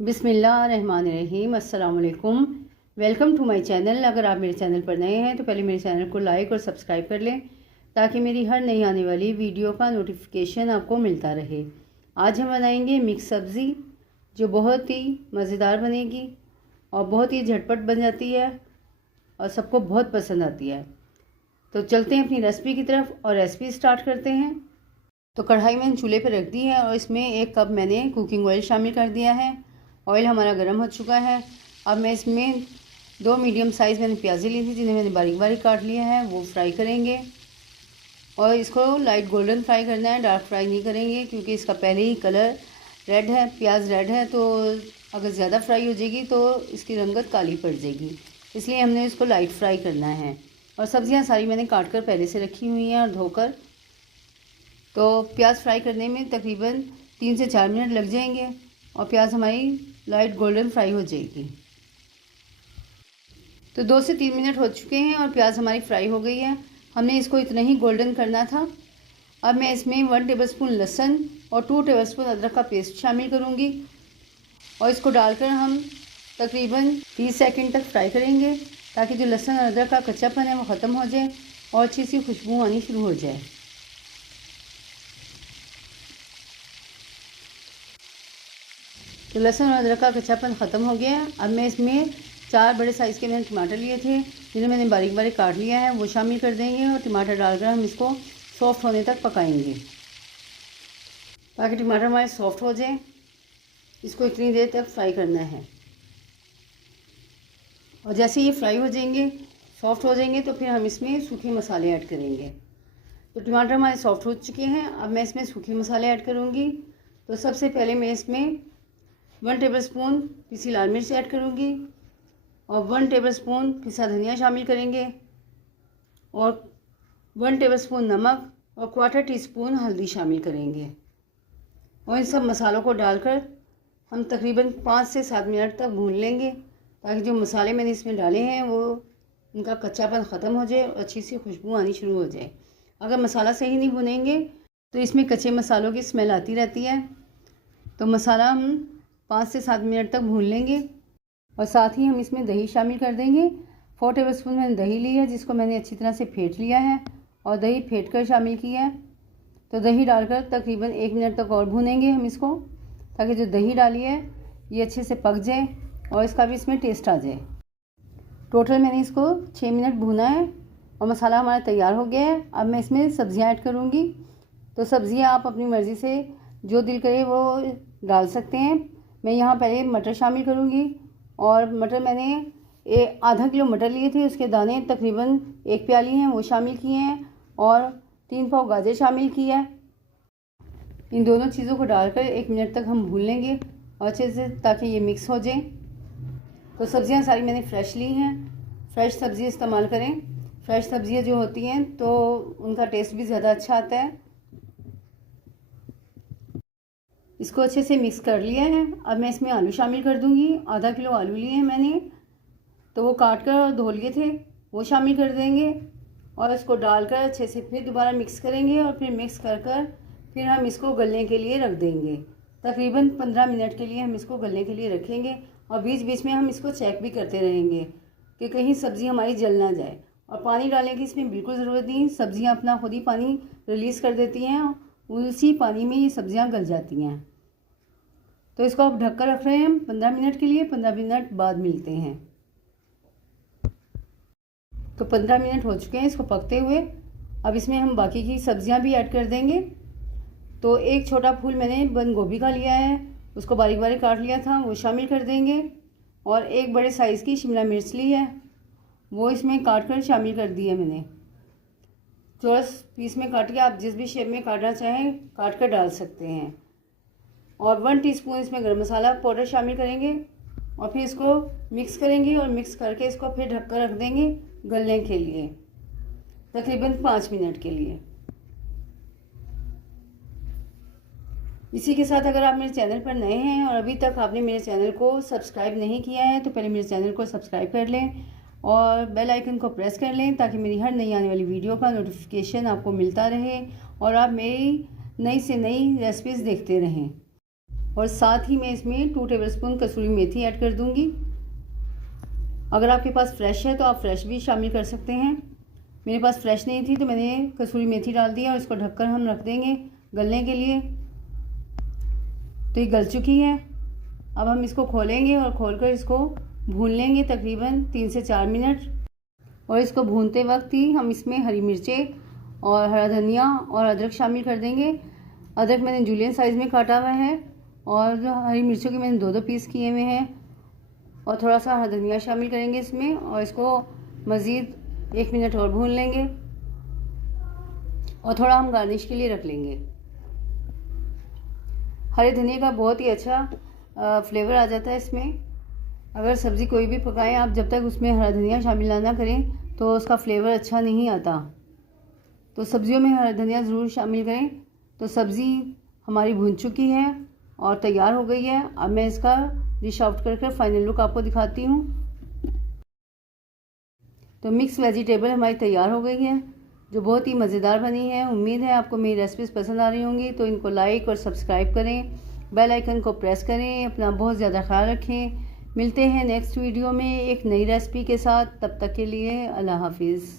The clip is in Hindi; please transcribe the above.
बिस्मिल्लाहिर्रहमानिर्रहीम। अस्सलाम वालेकुम। Welcome to my channel. अगर आप मेरे चैनल पर नए हैं तो पहले मेरे चैनल को लाइक और सब्सक्राइब कर लें ताकि मेरी हर नई आने वाली वीडियो का नोटिफिकेशन आपको मिलता रहे। आज हम बनाएंगे मिक्स सब्ज़ी जो बहुत ही मज़ेदार बनेगी और बहुत ही झटपट बन जाती है और सबको बहुत पसंद आती है। तो चलते हैं अपनी रेसिपी की तरफ और रेसिपी स्टार्ट करते हैं। तो कढ़ाई मैंने चूल्हे पर रख दी है और इसमें 1 कप मैंने कुकिंग ऑयल शामिल कर दिया है। ऑयल हमारा गर्म हो चुका है। अब मैं इसमें 2 मीडियम साइज़ मैंने प्याज़ें ली थी जिन्हें मैंने बारीक बारीक काट लिया है, वो फ्राई करेंगे और इसको लाइट गोल्डन फ्राई करना है, डार्क फ्राई नहीं करेंगे क्योंकि इसका पहले ही कलर रेड है, प्याज रेड है, तो अगर ज़्यादा फ्राई हो जाएगी तो इसकी रंगत काली पड़ जाएगी, इसलिए हमने इसको लाइट फ्राई करना है। और सब्ज़ियाँ सारी मैंने काट कर पहले से रखी हुई हैं और धोकर। तो प्याज फ्राई करने में तकरीबन 3 से 4 मिनट लग जाएंगे और प्याज हमारी लाइट गोल्डन फ्राई हो जाएगी। तो 2 से 3 मिनट हो चुके हैं और प्याज हमारी फ्राई हो गई है। हमने इसको इतना ही गोल्डन करना था। अब मैं इसमें 1 टेबलस्पून लहसुन और 2 टेबलस्पून अदरक का पेस्ट शामिल करूंगी और इसको डालकर हम तकरीबन 30 सेकंड तक फ्राई करेंगे ताकि जो लहसुन और अदरक का कच्चापन है वो ख़त्म हो जाए और अच्छी सी खुशबू आनी शुरू हो जाए। तो लहसुन और अदरक का कच्चापन ख़त्म हो गया। अब मैं इसमें 4 बड़े साइज़ के मैंने टमाटर लिए थे जिन्हें मैंने बारीक बारीक काट लिया है, वो शामिल कर देंगे और टमाटर डालकर हम इसको सॉफ्ट होने तक पकाएंगे ताकि टमाटर हमारे सॉफ्ट हो जाए। इसको इतनी देर तक फ्राई करना है और जैसे ये फ्राई हो जाएंगे, सॉफ्ट हो जाएंगे, तो फिर हम इसमें सूखे मसाले ऐड करेंगे। तो टमाटर हमारे सॉफ्ट हो चुके हैं। अब मैं इसमें सूखे मसाले ऐड करूँगी। तो सबसे पहले मैं इसमें 1 टेबलस्पून पिसी लाल मिर्च ऐड करूँगी और 1 टेबलस्पून पिसा धनिया शामिल करेंगे और 1 टेबलस्पून नमक और 1/4 टीस्पून हल्दी शामिल करेंगे और इन सब मसालों को डालकर हम तकरीबन 5 से 7 मिनट तक भून लेंगे ताकि जो मसाले मैंने इसमें डाले हैं वो उनका कच्चापन ख़त्म हो जाए और अच्छी सी खुशबू आनी शुरू हो जाए। अगर मसाला सही नहीं भुनेंगे तो इसमें कच्चे मसालों की स्मेल आती रहती है। तो मसाला हम 5 से 7 मिनट तक भून लेंगे और साथ ही हम इसमें दही शामिल कर देंगे। 4 टेबलस्पून मैंने दही ली है जिसको मैंने अच्छी तरह से फेंट लिया है और दही फेंट कर शामिल किया है। तो दही डालकर तकरीबन 1 मिनट तक और भूनेंगे हम इसको ताकि जो दही डाली है ये अच्छे से पक जाए और इसका भी इसमें टेस्ट आ जाए। टोटल मैंने इसको 6 मिनट भूना है और मसाला हमारा तैयार हो गया है। अब मैं इसमें सब्ज़ियाँ ऐड करूँगी। तो सब्ज़ियाँ आप अपनी मर्ज़ी से जो दिल करे वो डाल सकते हैं। मैं यहाँ पहले मटर शामिल करूँगी और मटर मैंने आधा किलो मटर लिए थे, उसके दाने तकरीबन 1 प्याली हैं वो शामिल किए हैं और 3 पाव गाजर शामिल किया है। इन दोनों चीज़ों को डालकर 1 मिनट तक हम भून लेंगे और अच्छे से ताकि ये मिक्स हो जाए। तो सब्ज़ियाँ सारी मैंने फ़्रेश ली हैं। फ़्रेश सब्ज़ी इस्तेमाल करें। फ़्रेश सब्ज़ियाँ जो होती हैं तो उनका टेस्ट भी ज़्यादा अच्छा आता है। इसको अच्छे से मिक्स कर लिया है। अब मैं इसमें आलू शामिल कर दूंगी। आधा किलो आलू लिए हैं मैंने, तो वो काट कर धो लिए थे, वो शामिल कर देंगे और इसको डालकर अच्छे से फिर दोबारा मिक्स करेंगे और फिर मिक्स कर फिर हम इसको गलने के लिए रख देंगे। तकरीबन 15 मिनट के लिए हम इसको गलने के लिए रखेंगे और बीच बीच में हम इसको चेक भी करते रहेंगे कि कहीं सब्ज़ी हमारी जल ना जाए। और पानी डालने की इसमें बिल्कुल ज़रूरत नहीं, सब्ज़ियाँ अपना खुद ही पानी रिलीज़ कर देती हैं, उसी पानी में ये सब्ज़ियाँ गल जाती हैं। तो इसको अब ढककर रख रहे हैं हम 15 मिनट के लिए। 15 मिनट बाद मिलते हैं। तो 15 मिनट हो चुके हैं इसको पकते हुए। अब इसमें हम बाकी की सब्जियां भी ऐड कर देंगे। तो 1 छोटा फूल मैंने बंद गोभी का लिया है, उसको बारीक बारीक काट लिया था, वो शामिल कर देंगे और 1 बड़े साइज़ की शिमला मिर्च ली है, वो इसमें काट कर शामिल कर दी है मैंने। चौरस पीस में काट के आप जिस भी शेप में काटना चाहें काट कर डाल सकते हैं। और 1 टीस्पून इसमें गरम मसाला पाउडर शामिल करेंगे और फिर इसको मिक्स करेंगे और मिक्स करके इसको फिर ढककर रख देंगे गलने के लिए तकरीबन 5 मिनट के लिए। इसी के साथ अगर आप मेरे चैनल पर नए हैं और अभी तक आपने मेरे चैनल को सब्सक्राइब नहीं किया है तो पहले मेरे चैनल को सब्सक्राइब कर लें और बेल आइकन को प्रेस कर लें ताकि मेरी हर नई आने वाली वीडियो का नोटिफिकेशन आपको मिलता रहे और आप मेरी नई से नई रेसिपीज़ देखते रहें। और साथ ही मैं इसमें 2 टेबलस्पून कसूरी मेथी ऐड कर दूंगी। अगर आपके पास फ्रेश है तो आप फ्रेश भी शामिल कर सकते हैं। मेरे पास फ्रेश नहीं थी तो मैंने कसूरी मेथी डाल दिया और इसको ढककर हम रख देंगे गलने के लिए। तो ये गल चुकी है। अब हम इसको खोलेंगे और खोलकर इसको भून लेंगे तकरीबन 3 से 4 मिनट। और इसको भूनते वक्त ही हम इसमें हरी मिर्चें और हरा धनिया और अदरक शामिल कर देंगे। अदरक मैंने जूलियन साइज़ में काटा हुआ है और हरी मिर्चों के मैंने 2-2 पीस किए हुए हैं। और थोड़ा सा हरा धनिया शामिल करेंगे इसमें और इसको मज़ीद 1 मिनट और भून लेंगे। और थोड़ा हम गार्निश के लिए रख लेंगे। हरे धनिया का बहुत ही अच्छा फ्लेवर आ जाता है इसमें। अगर सब्ज़ी कोई भी पकाएं आप, जब तक उसमें हरा धनिया शामिल ना करें तो उसका फ्लेवर अच्छा नहीं आता। तो सब्ज़ियों में हरा धनिया ज़रूर शामिल करें। तो सब्ज़ी हमारी भून चुकी है और तैयार हो गई है। अब मैं इसका डिश आउट कर फाइनल लुक आपको दिखाती हूँ। तो मिक्स वेजिटेबल हमारी तैयार हो गई है, जो बहुत ही मज़ेदार बनी है। उम्मीद है आपको मेरी रेसिपीज़ पसंद आ रही होंगी। तो इनको लाइक और सब्सक्राइब करें, बेल आइकन को प्रेस करें। अपना बहुत ज़्यादा ख्याल रखें। मिलते हैं नेक्स्ट वीडियो में एक नई रेसिपी के साथ। तब तक के लिए अल्लाह हाफिज़।